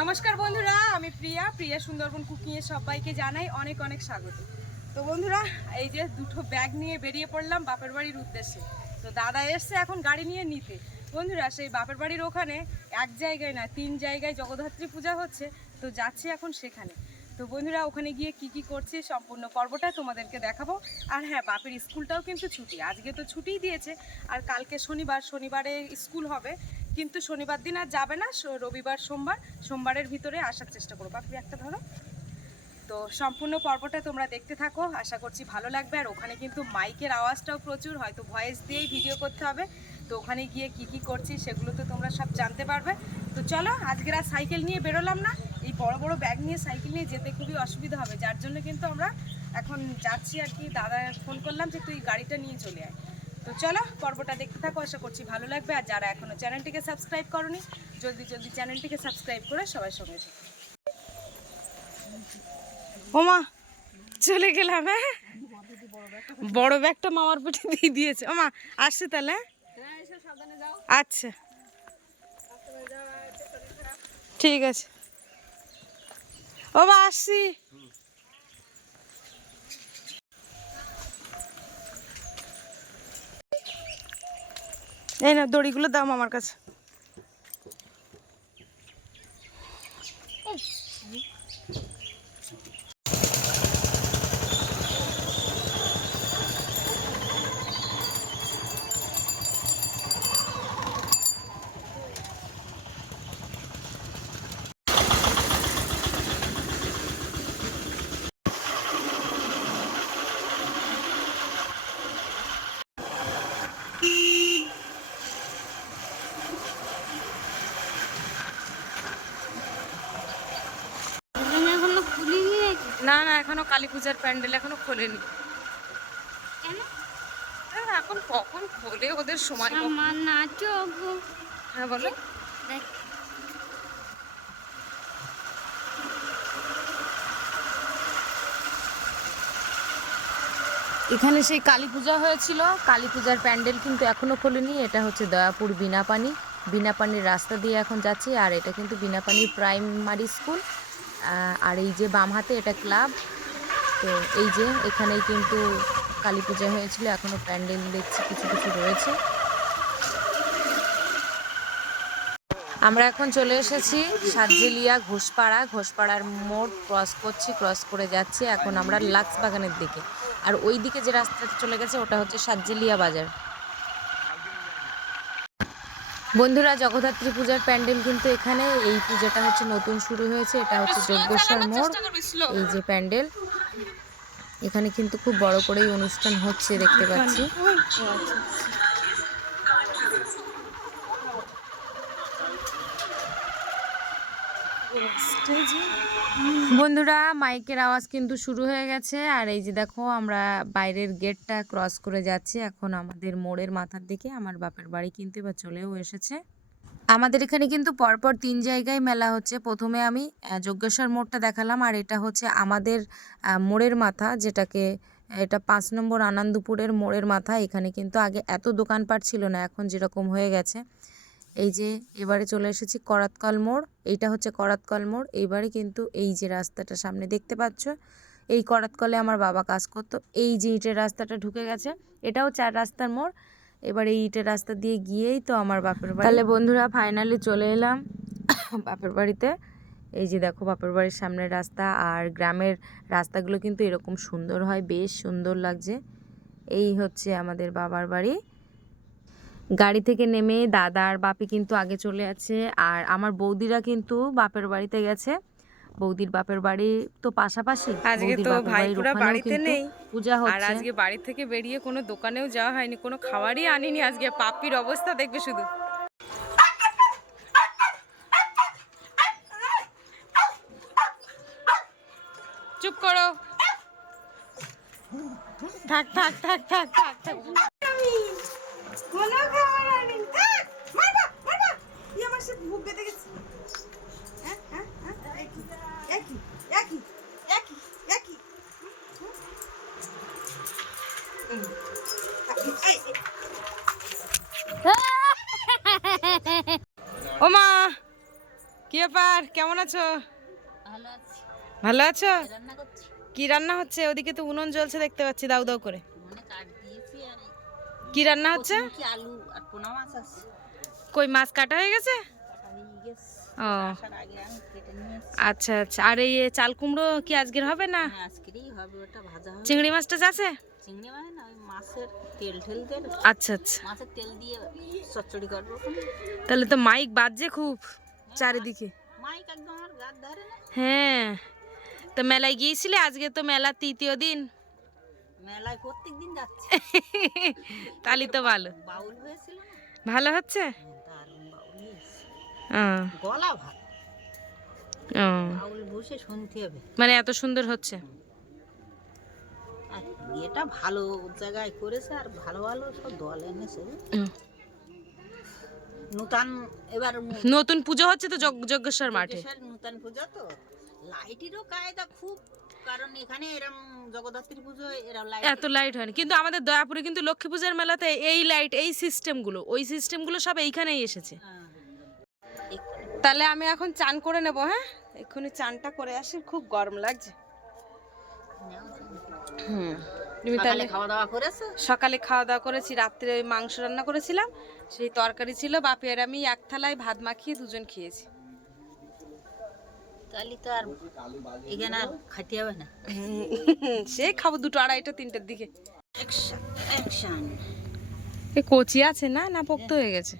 নমস্কার বন্ধুরা, আমি প্রিয়া। প্রিয়া সুন্দরবন কুকিংয়ে সবাইকে জানাই অনেক অনেক স্বাগত। তো বন্ধুরা, এই যে দুটো ব্যাগ নিয়ে বেরিয়ে পড়লাম বাপের বাড়ির উদ্দেশ্যে। তো দাদা এসছে এখন গাড়ি নিয়ে নিতে। বন্ধুরা, সেই বাপের বাড়ির ওখানে এক জায়গায় না, তিন জায়গায় জগদ্ধাত্রী পূজা হচ্ছে। তো যাচ্ছি এখন সেখানে। তো বন্ধুরা, ওখানে গিয়ে কি কি করছি সম্পূর্ণ পর্বটা তোমাদেরকে দেখাবো। আর হ্যাঁ বাপের স্কুলটাও কিন্তু ছুটি। আজকে তো ছুটিই দিয়েছে। আর কালকে শনিবার, শনিবারে স্কুল হবে। কিন্তু শনিবার দিন আর যাবে না রবিবার, সোমবার। সোমবারের ভিতরে আসার চেষ্টা করব। বাপি একটা ধরো। তো সম্পূর্ণ পর্বটা তোমরা দেখতে থাকো। আশা করছি ভালো লাগবে। আর ওখানে কিন্তু মাইকের আওয়াজটাও প্রচুর। হয়তো ভয়েস দিয়েই ভিডিও করতে হবে। তো ওখানে গিয়ে কি কি করছি সেগুলো তো তোমরা সব জানতে পারবে। তো চলো, আজকের আর সাইকেল নিয়ে বেরোলাম না। এই বড় বড় ব্যাগ নিয়ে সাইকেল নিয়ে যেতে খুবই অসুবিধা হবে। যার জন্য কিন্তু আমরা এখন যাচ্ছি আর কি। দাদা ফোন করলাম যে, তুই গাড়িটা নিয়ে চলে আয়। তো চলো পর্বটা দেখতে থাকো আশা করছি ভালো লাগবে। আর যারা এখনও চ্যানেলটিকে সাবস্ক্রাইব করনি জলদি জলদি চ্যানেলটিকে সাবস্ক্রাইব করে সবাই সঙ্গে। ওমা চলে গেলাম হ্যাঁ? বড় ব্যাগটা মামার পেটে দিয়ে দিয়েছে। ওমা আসছে তাহলে হ্যাঁ? আচ্ছা। ঠিক আছে। ও মা আসছি। এই না দড়িগুলো দাম আমার কাছে এখনও খুলিনি নাকি? এখনও কালী পূজার প্যান্ডেল এখনও খোলেনি। কেন? এখন কখন খোলে ওদের সময় আমার হ্যাঁ বলো। এখানে সেই কালী পূজা হয়েছিল। কালী পূজার প্যান্ডেল কিন্তু এখনও খোলেনি। এটা হচ্ছে দয়াপুর বিনাপানি। বিনাপানির রাস্তা দিয়ে এখন যাচ্ছি। আর এটা কিন্তু বিনাপানি প্রাইমারি স্কুল। আহ, আর এই যে বাম হাতে এটা ক্লাব। তো এই যে, এখানেই কিন্তু কালী পূজা হয়েছিল, এখনও প্যান্ডেল দেখছি, কিছু কিছু রয়েছে। আমরা এখন চলে এসেছি সাতজেলিয়া ঘোষপাড়া। ঘোষপাড়ার মোড় ক্রস করছি ক্রস করে যাচ্ছি এখন আমরা লাক্স বাগানের দিকে। আর ওই দিকে যে রাস্তাটা চলে গেছে, ওটা হচ্ছে সাতজেলিয়া বাজার। বন্ধুরা জগদ্ধাত্রী পূজার প্যান্ডেল কিন্তু এখানে। এই পূজাটা হচ্ছে নতুন শুরু হয়েছে এটা হচ্ছে যজ্ঞেশ্বর মোড় এই যে প্যান্ডেল এখানে কিন্তু খুব বড় করেই অনুষ্ঠান হচ্ছে দেখতে পাচ্ছি। বন্ধুরা, মাইকের আওয়াজ কিন্তু শুরু হয়ে গেছে। আর এই যে দেখো, আমরা বাইরের গেটটা ক্রস করে যাচ্ছি। এখন আমাদের মোড়ের মাথার দিকে আমার বাপের বাড়ি কিন্তু এবার চলেও এসেছে। আমাদের এখানে কিন্তু পরপর তিন জায়গায় মেলা হচ্ছে। প্রথমে আমি যজ্ঞেশ্বর মোড়টা দেখালাম। আর এটা হচ্ছে আমাদের মোড়ের মাথা, যেটাকে, এটা পাঁচ নম্বর আনন্দপুরের মোড়ের মাথা। এখানে কিন্তু আগে এত দোকানপাট ছিল না, এখন যেরকম হয়ে গেছে। এই যে এবারে চলে এসেছি করাতকল মোড়, এইটা হচ্ছে করাতকল মোড়। এইবারে কিন্তু এই যে রাস্তাটা সামনে দেখতে পাচ্ছ, এই করাতকলে আমার বাবা কাজ করতো। এই যে ইটের রাস্তাটা ঢুকে গেছে, এটাও চার রাস্তার মোড়। এবার এই ইটের রাস্তা দিয়ে গিয়েই তো আমার বাপের বাড়ি। তাহলে বন্ধুরা ফাইনালি চলে এলাম বাপের বাড়িতে। এই যে দেখো, বাপের বাড়ির সামনের রাস্তা আর গ্রামের রাস্তাগুলো কিন্তু এরকম সুন্দর হয়, বেশ সুন্দর লাগছে। এই হচ্ছে আমাদের বাবার বাড়ি। গাড়ি থেকে নেমে দাদা আর বাপি কিন্তু আগে চলে আছে আর আমার বৌদিরা কিন্তু বাপের বাড়িতে গেছে। বৌদির বাপের বাড়ি তো পাশাপাশি। আজকে তো ভাইপুরা বাড়িতে নেই। পূজা হচ্ছে। আর আজকে বাড়ি থেকে বেরিয়ে কোনো দোকানেও যাওয়া হয়নি কোনো খাবারই আনিনি আজকে। পাপির অবস্থা দেখবে শুধু। চুপ করো। থাক থাক থাক থাক থাক থাক। কোনো খাবার থাক, মারবা, মারবা। ই আমার সে বেঁধে গেছে। হ্যাঁ, হ্যাঁ, হ্যাঁ, একই, একই, একই, একই, একই। হুম। এই, এই। ও মা কি ব্যাপার কেমন আছো ভালো আছি ভালো আছো কি রান্না হচ্ছে ওদিকে তো উনুন জ্বলছে দেখতে পাচ্ছি দাউ দাউ করে কি রান্না হচ্ছে? আলু আর পোনা মাছ আছে। কই মাছ কাটা হয়ে গেছে? ও। আচ্ছা আচ্ছা। আর এই চাল কুমড়ো কি আজকের হবে না? হ্যাঁ, চিংড়ি মাছটা আছে? মানে আচ্ছা আচ্ছা। তেল দিয়ে তাহলে তো মাইক বাজছে খুব চারিদিকে। ধারে না। হ্যাঁ। তো মেলায় গিয়েছিলে? আজকে তো মেলা তৃতীয় দিন। মেলায় প্রত্যেক দিন যাচ্ছে। তাহলে তো ভালো। বাউল হয়েছিল ভালো হচ্ছে? হ্যাঁ, গলা ভাত ও, বাউল বসে শুনতে হবে। মানে এত সুন্দর হচ্ছে? আর এটা ভালো জায়গায় করেছে আর ভালো ভালো সব দল এনেছে। নূতন এবার নতুন পুজো হচ্ছে তো যজ্ঞেশ্বর মাঠে। নূতন পূজা তো। লাইটেরও কায়দা খুব কারণ এখানে এরম জগদ্ধাত্রী পুজো এরম লাইট এত লাইট হয়নি। কিন্তু আমাদের দয়াপুরে কিন্তু লক্ষ্মী পূজার মেলাতে এই লাইট এই সিস্টেমগুলো ওই সিস্টেমগুলো সব এইখানেই এসেছে। হ্যাঁ। তাহলে আমি এখন চান করে নেব হ্যাঁ? এক্ষুনি চানটা করে আসি খুব গরম লাগছে। হুম। তুমি সকালে তাহলে খাওয়া দাওয়া করেছে? সকালে খাওয়া দাওয়া করেছি রাত্রে ওই মাংস রান্না করেছিলাম সেই তরকারি ছিল বাপি আর আমি এক থালায় ভাত মাখিয়ে দুজন খেয়েছি। তাহলে তো আর এখানে আর খাইতে হবে না। সে খাব দুটো আড়াইটা তিনটের দিকে। এই কচি আছে না? না পোক্ত হয়ে গেছে।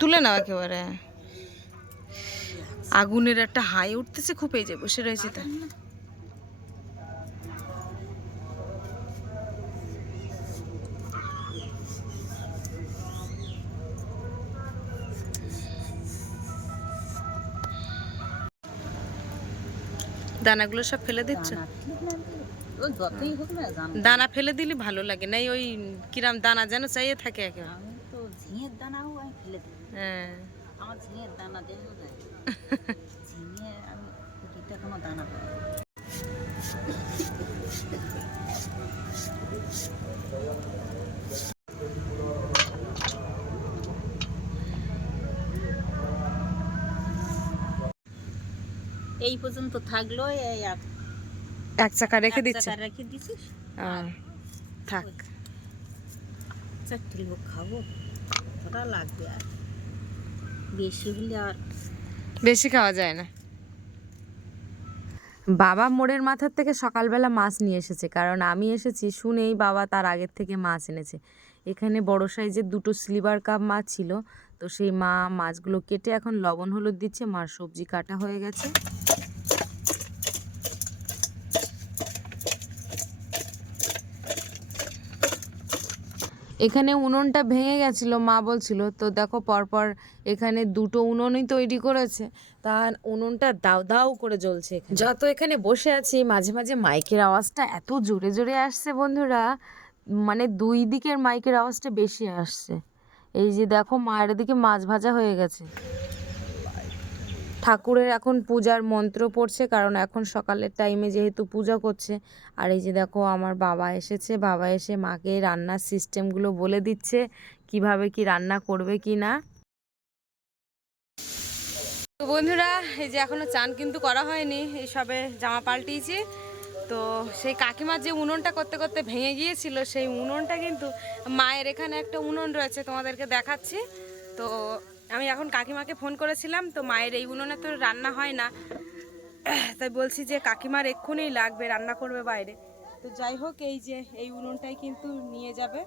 তুলে নাও একেবারে। আগুনের একটা হাই উঠতেছে খুব এই যে বসে রয়েছে তা। দানাগুলো সব ফেলে দিচ্ছ? না দানা। ফেলে দিলে ভালো লাগে নাই ওই কিরাম দানা যেন চাইয়ে থাকে একেবারে আমি তো ঝিঙের আমি দিই। হ্যাঁ। আমার ঝিঙের দানা এই পর্যন্ত থাকল এই এক এক চাকা রেখে এক দিচ্ছে রেখে দিছিস থাক। চারটে লোক খাব কতটা লাগবে আর বেশি হলে আর বেশি খাওয়া যায় না। বাবা মোড়ের মাথার থেকে সকালবেলা মাছ নিয়ে এসেছে কারণ আমি এসেছি শুনেই বাবা তার আগের থেকে মাছ এনেছে। এখানে বড় সাইজের দুটো স্লিভার কাপ মাছ ছিল তো সেই মা মাছগুলো কেটে এখন লবণ হলুদ দিচ্ছে, মার সবজি কাটা হয়ে গেছে। এখানে উনুনটা ভেঙে গেছিল, মা বলছিল, তো দেখো পরপর এখানে দুটো উনুনই তৈরি করেছে। তা উনুনটা দাও দাও করে জ্বলছে যত এখানে বসে আছি, মাঝে মাঝে মাইকের আওয়াজটা এত জোরে জোরে আসছে বন্ধুরা মানে দুই দিকের মাইকের আওয়াজটা বেশি আসছে। এই যে দেখো মায়ের দিকে মাছ ভাজা হয়ে গেছে। ঠাকুরের এখন পূজার মন্ত্র পড়ছে, কারণ এখন সকালের টাইমে যেহেতু পূজা করছে। আর এই যে দেখো আমার বাবা এসেছে, বাবা এসে মাকে রান্নার সিস্টেমগুলো বলে দিচ্ছে, কীভাবে কি রান্না করবে কি না। বন্ধুরা, এই যে এখনও চান কিন্তু করা হয়নি এই সবে জামা পাল্টিয়েছি। তো সেই কাকিমার যে উনুনটা করতে করতে ভেঙে গিয়েছিল, সেই উনুনটা কিন্তু মায়ের এখানে একটা উনুন রয়েছে তোমাদেরকে দেখাচ্ছি। তো আমি এখন কাকিমাকে ফোন করেছিলাম, তো মায়ের এই উনুনে তো রান্না হয় না। তাই বলছি যে কাকিমার এক্ষুনি লাগবে, রান্না করবে বাইরে। তো যাই হোক, এই যে, এই উনুনটাই কিন্তু নিয়ে যাবে।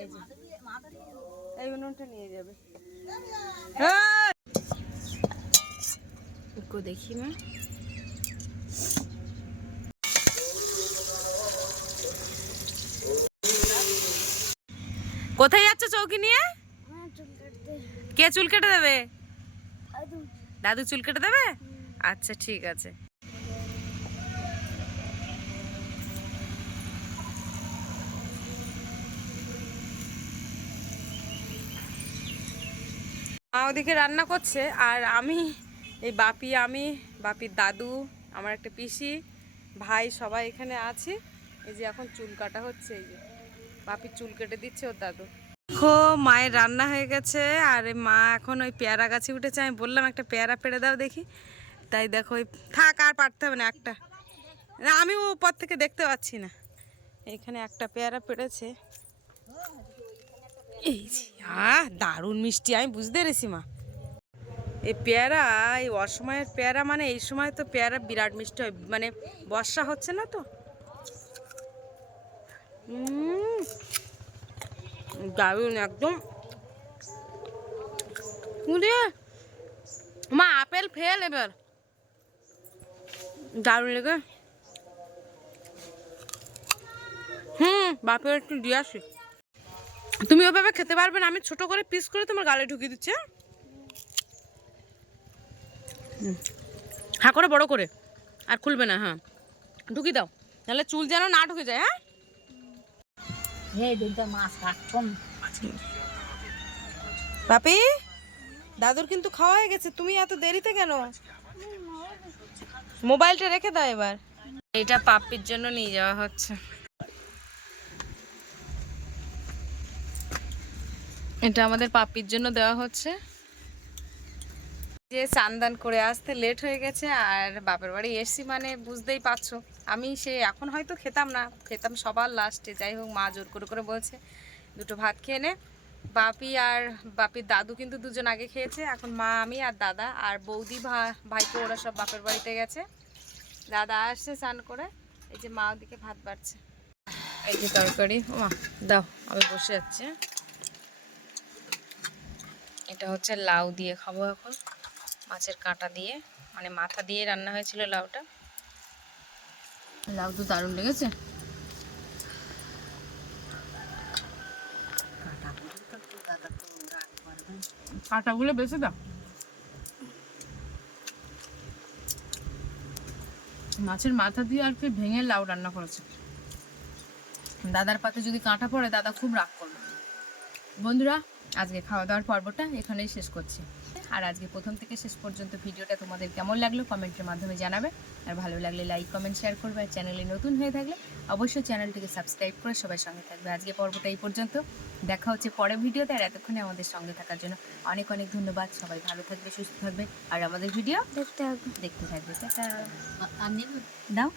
এই যে, এই উনুনটা নিয়ে যাবে। দেখি মা কোথায় যাচ্ছ চৌকি নিয়ে? কে চুল কেটে দেবে? দাদু। চুল কেটে দেবে? আচ্ছা ঠিক আছে। মা ওদিকে রান্না করছে আর আমি এই বাপি আমি বাপির দাদু আমার একটা পিসি ভাই সবাই এখানে আছি। এই যে এখন চুল কাটা হচ্ছে এই যে। বাপির চুল কেটে দিচ্ছে ওর দাদু। দেখো, মায়ের রান্না হয়ে গেছে, আর মা এখন ওই পেয়ারা গাছে উঠেছে, আমি বললাম একটা পেয়ারা পেড়ে দাও দেখি। তাই দেখো, ওই থাক, আর পারতে হবে না, একটা। না, আমি উপর থেকে দেখতে পাচ্ছি না। এখানে একটা পেয়ারা পেড়েছে। এই দারুণ মিষ্টি, আমি বুঝতে পেরেছি, মা। এই পেয়ারা, এই অসময়ের পেয়ারা মানে এই সময় তো পেয়ারা বিরাট মিষ্টি হয় মানে বর্ষা হচ্ছে না তো? দারুণ, একদম। মা, আপেল ফেল এবার। দারুণ লেগে। হুম, বাপের একটু দিয়ে আসি। তুমি ওভাবে খেতে পারবে না, আমি ছোট করে পিস করে তোমার গালে ঢুকিয়ে দিচ্ছি হ্যাঁ? করে বড় করে, আর খুলবে না হ্যাঁ। ঢুকি দাও, নাহলে চুল যেন না ঢুকে যায় হ্যাঁ? বাপি দাদুর কিন্তু খাওয়া হয়ে গেছে তুমি এত দেরিতে কেন? মোবাইলটা রেখে দাও এবার। এটা পাপির জন্য নিয়ে যাওয়া হচ্ছে। এটা আমাদের পাপির জন্য দেওয়া হচ্ছে। যে চান্দান করে আসতে লেট হয়ে গেছে আর বাপের বাড়ি এসছি মানে বুঝতেই পারছ। আমি সে এখন হয়তো খেতাম না, খেতাম সবার লাস্টে যাই হোক, মা জোর করে করে বলছে, দুটো ভাত খেয়ে নে। বাপি আর বাপির দাদু কিন্তু দুজন আগে খেয়েছে, এখন মা, আমি আর দাদা আর বৌদি ভা, ভাইপো, ওরা সব বাপের বাড়িতে গেছে। দাদা আসছে স্নান করে, এই যে মা ওদিকে ভাত বাড়ছে। এই যে তরকারি মা দাও, আমি বসে যাচ্ছি? এটা হচ্ছে লাউ দিয়ে খাব এখন। মাছের কাঁটা দিয়ে মানে মাথা দিয়ে রান্না হয়েছিল লাউটা। লাউ তো দারুণ লেগেছে। কাঁটাগুলো বেছে দাও। মাছের মাথা দিয়ে আর কি ভেঙে লাউ রান্না করেছে। দাদার পাতে যদি কাঁটা পড়ে দাদা খুব রাগ করবে। বন্ধুরা আজকে খাওয়া দাওয়ার পর্বটা এখানেই শেষ করছি। আর আজকে প্রথম থেকে শেষ পর্যন্ত ভিডিওটা তোমাদের কেমন লাগল কমেন্টের মাধ্যমে জানাবে। আর ভালো লাগলে লাইক কমেন্ট শেয়ার করবে। আর চ্যানেলে নতুন হয়ে থাকলে অবশ্যই চ্যানেলটিকে সাবস্ক্রাইব করে সবাই সঙ্গে থাকবে। আজকে পর্বটা এই পর্যন্ত। দেখা হচ্ছে পরের ভিডিওতে আর এতক্ষণে আমাদের সঙ্গে থাকার জন্য অনেক অনেক ধন্যবাদ। সবাই ভালো থাকবে সুস্থ থাকবে। আর আমাদের ভিডিও দেখতে হবে। দেখতে থাকবে। দাও।